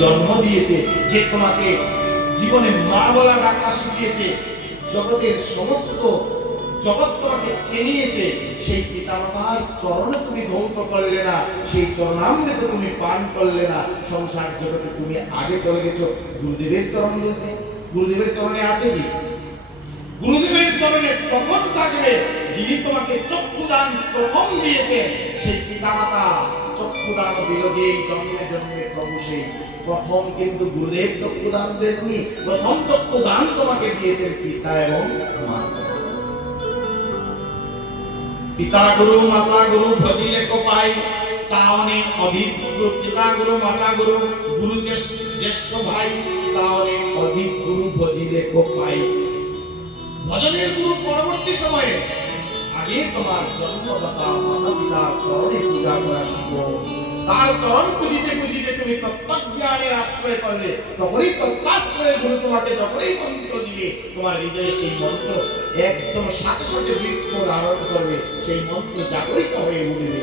জন্ম দিয়েছে, যে তোমাকে জীবনে মা বলা ডাকা শিখিয়েছে, জগতের সমস্ত জগৎ তোমাকে চিনিয়েছে, সেই পিতামাতার চরণে তুমি ধৌত করলে না, সেই চরণামৃত তুমি পান করলে না, সংসার জগতে তুমি আগে চলে গেছো গুরুদেবের চরণ ধরতে। গুরুদেবের চরণে আছে কি? গুরুদেবের চরণে তখন থাকবে যিনি তোমাকে চক্ষুদান প্রথম দিয়েছেন, সেই পিতামাতা চক্ষুদান দিল যে জন্মে জন্মে প্রভু, সেই প্রথম কিন্তু গুরুদেব চক্ষুদান দেননি, প্রথম চক্ষুদান তোমাকে দিয়েছেন পিতা এবং মাতা। পিতা গুরু মাতা গুরু ভজিলে কো পাই, তা অনেক অধিক গুরু। পিতা গুরু মাতা গুরু, গুরু জ্যেষ্ঠ ভাই, তা অনেক অধিক গুরু ভজিলে কো পাই। ভজনের গুরু পরবর্তী সময়ে, আগে তোমার জন্মদাতা মাতা পিতার চরণে পূজা করা শিখো। তার চরণ পুজিতে পুজিতে তুমি তত্ত্বজ্ঞানের আশ্রয় করবে, তখনই তত্ত্বাশ্রয়ের গুরু তোমাকে যখনই মন্ত্র দিবে, তোমার হৃদয়ে সেই মন্ত্র একদম সাথে সাথে বৃক্ষ ধারণ করবে, সেই মন্ত্র জাগরিত হয়ে উঠবে।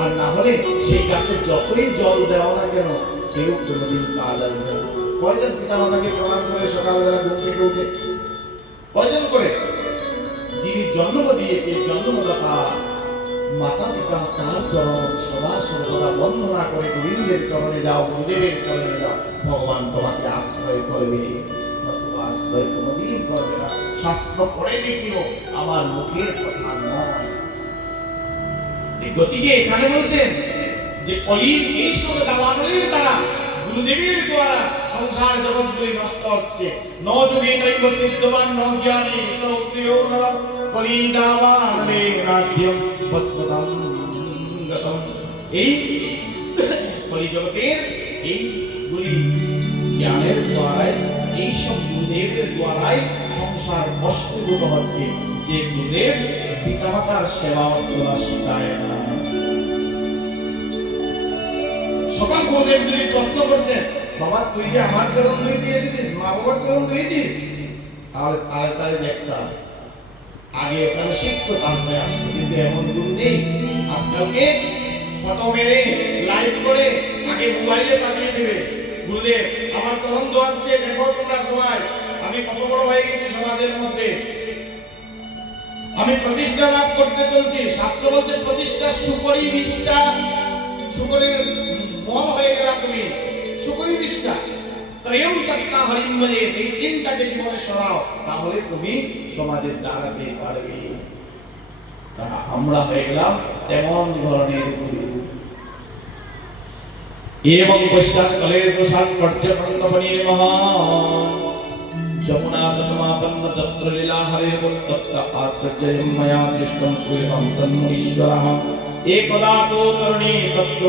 আর না হলে সেই গাছে যতই জল দেওয়া না কেন, কেউ কোনোদিন কাজ আসবে না। কয়জন পিতা মাতাকে প্রণাম করে সকালবেলা ঘুম থেকে উঠে? কয়জন করে? যিনি জন্ম দিয়েছে, জন্মদাতা মাতা পিতা, তার চরণ সদা সর্বদা বন্দনা করে গোবিন্দের চরণে যাও, গুরুদেবের চরণে যাও, ভগবান তোমাকে আশ্রয় করবে, নতুবা আশ্রয় কোনোদিন করবে না। শাস্ত্র পড়ে দেখিও, আমার মুখের কথা নয়। গতিকে এখানে বলছেন যে কলির এইসব দাওয়ানের দ্বারা, গুরুদেবের দ্বারা সংসার জগৎগুলি নষ্ট হচ্ছে। ন যুগে নৈব সিদ্ধবান ন জ্ঞানী সৌক্রিয় নর কলি দাওয়ানে নাদ্যম বস্মতম গতম। এই কলি জগতের এইগুলি জ্ঞানের দ্বারাই, এইসব গুরুদেবের দ্বারাই সংসার কষ্টভূত হচ্ছে, যে গুরুদেব পিতামাতার সেবা করা শিখায় না। সকাল গুরুদেব যদি প্রশ্ন করতেন, বাবা তুই যে আমার চরণ ধুয়ে দিয়েছিস, মা বাবার চরণ ধুয়েছিস, তাহলে তালে তালে দেখতাম, আগে ওখানে শিখতো, তারপরে আসতো। কিন্তু এমন গুরু নেই। আজকালকে ফটো মেরে লাইভ করে আগে মোবাইলে পাঠিয়ে দেবে, গুরুদেব আমার চরণ ধোয়াচ্ছে, দেখো তোমরা সবাই আমি কত বড় হয়ে গেছি সমাজের মধ্যে, আমি প্রতিষ্ঠা লাভ করতে চলছি। শাস্ত্র বলছে প্রতিষ্ঠা সুকরি বিষ্ঠা, সুকরির মন হয়ে গেল তুমি, সুকরি বিষ্ঠা ত্রয়ম তত্তা হরিম বলে, এই তিনটাকে জীবনে সরাও, তাহলে তুমি সমাজে দাঁড়াতে পারবে। তা আমরা হয়ে গেলাম তেমন ধরনের গুরু। এবং পশ্চাৎ কালের প্রসাদ পর্যটনবনীর মহান যমুনা তমাপন্ন তত্র লীলা হরের তত্ত্ব আশ্চর্যম ময়া দৃষ্টম সুয়ম তন্মীশ্বরঃ একদা তো করণী তত্ত্ব